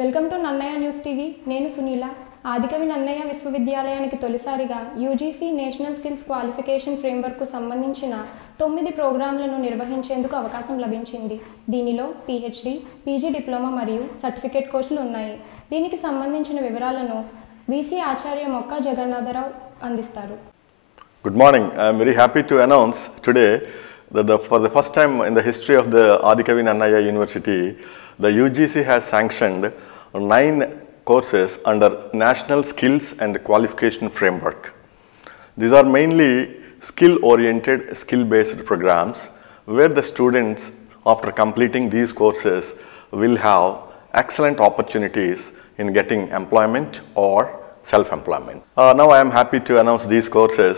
Welcome to Nannayya news TV. నేను సునీల. ఆదికవి నన్నయ్య విశ్వవిద్యాలయానికి తొలిసారిగా యూజీసీ నేషనల్ స్కిల్స్ క్వాలిఫికేషన్ ఫ్రేమ్వర్క్కు సంబంధించిన 9 ప్రోగ్రాంలను నిర్వహించేందుకు అవకాశం లభించింది. దీనిలో పీహెచ్డీ, పీజీ డిప్లొమా మరియు సర్టిఫికేట్ కోర్సులు ఉన్నాయి. దీనికి సంబంధించిన వివరాలను వీసీ ఆచార్య మొక్క జగన్నాథరావు అందిస్తారు. Good morning. I am very happy to announce today that for the first time in the history of the Adikavi Nannaya University, the UGC has sanctioned 9 courses under National Skills and Qualification Framework. These are mainly skill-oriented, skill-based programs where the students, after completing these courses, will have excellent opportunities in getting employment or self-employment. Now I am happy to announce these courses.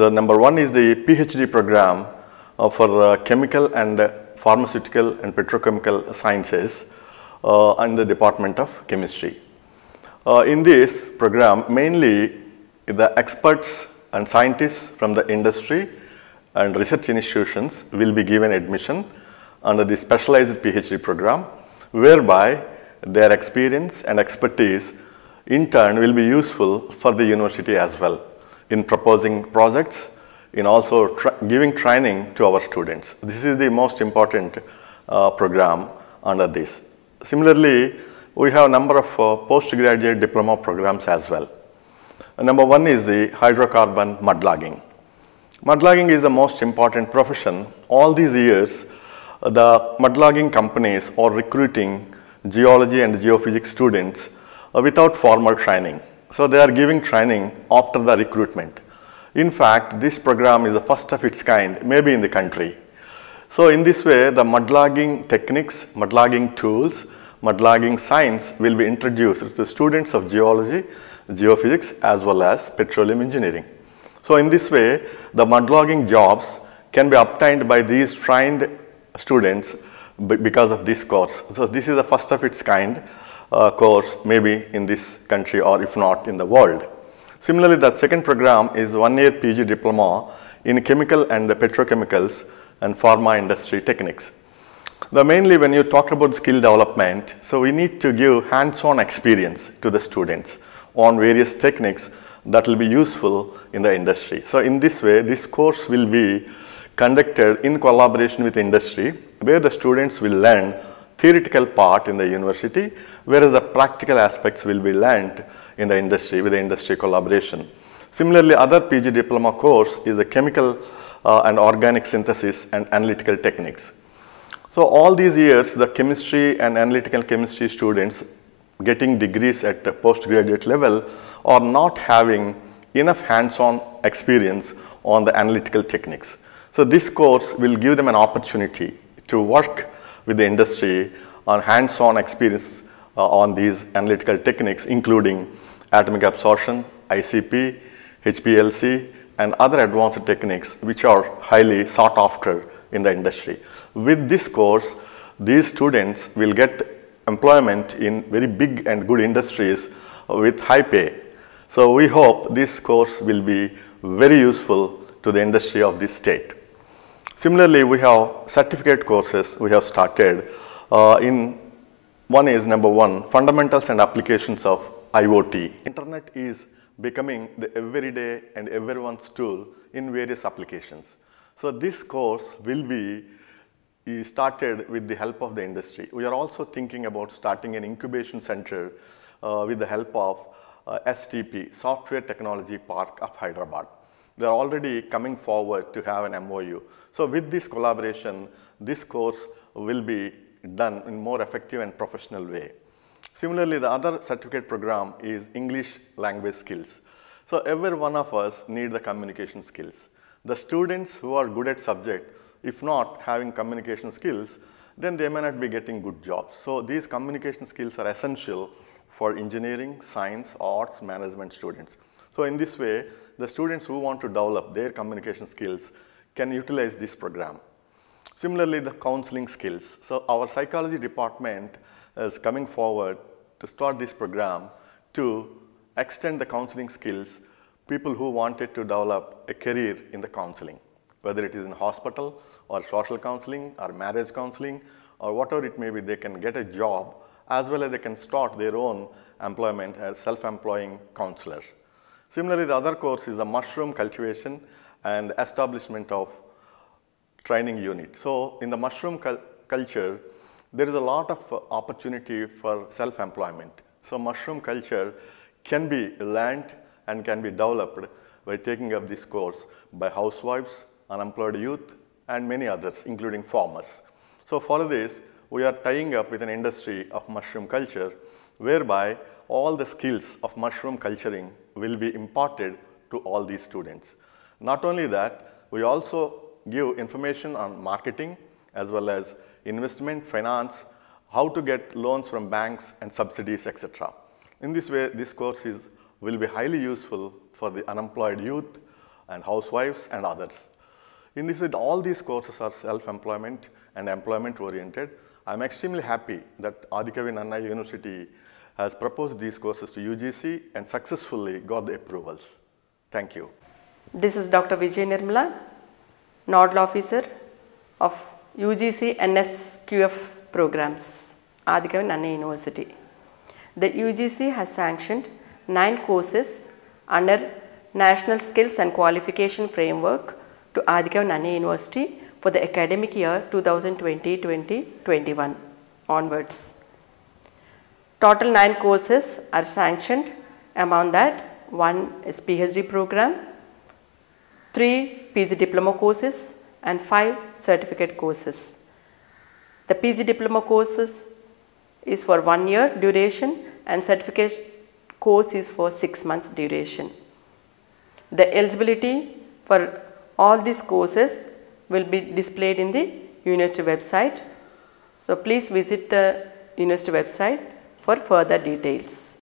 The number one is the PhD program for chemical and pharmaceutical and petrochemical sciences in the Department of Chemistry. In this program, mainly the experts and scientists from the industry and research institutions will be given admission under the specialized PhD program, whereby their experience and expertise in turn will be useful for the university as well in proposing projects, in also giving training to our students. This is the most important program under this. Similarly, we have a number of postgraduate diploma programs as well. Number one is the hydrocarbon mud logging. Mud logging is the most important profession. All these years, the mud logging companies are recruiting geology and geophysics students without formal training. So they are giving training after the recruitment. In fact, this program is the first of its kind, maybe in the country. So in this way, the mud logging techniques, mud logging tools, mud logging science will be introduced to the students of geology, geophysics, as well as petroleum engineering. So in this way, the mud logging jobs can be obtained by these trained students because of this course. So this is the first of its kind course maybe in this country or if not in the world. Similarly, the second program is 1-year PG diploma in chemical and petrochemicals and pharma industry techniques. Mainly when you talk about skill development, so we need to give hands-on experience to the students on various techniques that will be useful in the industry. So in this way, this course will be conducted in collaboration with industry, where the students will learn theoretical part in the university, whereas the practical aspects will be learned in the industry with the industry collaboration. Similarly, other PG diploma course is the chemical and organic synthesis and analytical techniques. So all these years, the chemistry and analytical chemistry students getting degrees at the postgraduate level are not having enough hands-on experience on the analytical techniques. So this course will give them an opportunity to work with the industry on hands-on experience on these analytical techniques, including atomic absorption, ICP, HPLC, and other advanced techniques which are highly sought after in the industry. With this course, these students will get employment in very big and good industries with high pay. So we hope this course will be very useful to the industry of this state. Similarly, we have certificate courses we have started. One is number one, fundamentals and applications of IoT. Internet is becoming the everyday and everyone's tool in various applications. So this course will be started with the help of the industry. We are also thinking about starting an incubation center with the help of STP, Software Technology Park of Hyderabad. They are already coming forward to have an MOU. So with this collaboration, this course will be done in more effective and professional way. Similarly, the other certificate program is English language skills. So every one of us need the communication skills. The students who are good at subject, if not having communication skills, then they may not be getting good jobs. So these communication skills are essential for engineering, science, arts, management students. So in this way, the students who want to develop their communication skills can utilize this program. Similarly, the counseling skills. So our psychology department is coming forward to start this program to extend the counseling skills, people who wanted to develop a career in the counseling, whether it is in hospital or social counseling or marriage counseling or whatever it may be, they can get a job as well as they can start their own employment as self-employing counselor. Similarly, the other course is the mushroom cultivation and establishment of training unit. So in the mushroom culture, there is a lot of opportunity for self-employment. So mushroom culture can be learned and can be developed by taking up this course by housewives, unemployed youth, and many others, including farmers. So for this, we are tying up with an industry of mushroom culture, whereby all the skills of mushroom culturing will be imparted to all these students. Not only that, we also give information on marketing as well as investment, finance, how to get loans from banks and subsidies, etc. In this way, this course will be highly useful for the unemployed youth and housewives and others. In this way, all these courses are self-employment and employment oriented. I am extremely happy that Adikavi Nannaya University has proposed these courses to UGC and successfully got the approvals. Thank you. This is Dr. Vijay Nirmala, Nodal Officer of UGC NSQF programs, Adikavi Nannaya University. The UGC has sanctioned 9 courses under National Skills and Qualification Framework to Adikavi Nannaya University for the academic year 2020-2021 onwards. Total 9 courses are sanctioned. Among that, 1 is PhD program, 3 PG diploma courses and 5 certificate courses. The PG diploma courses is for 1 year duration and certificate course is for 6 months duration. The eligibility for all these courses will be displayed in the university website. So please visit the university website for further details.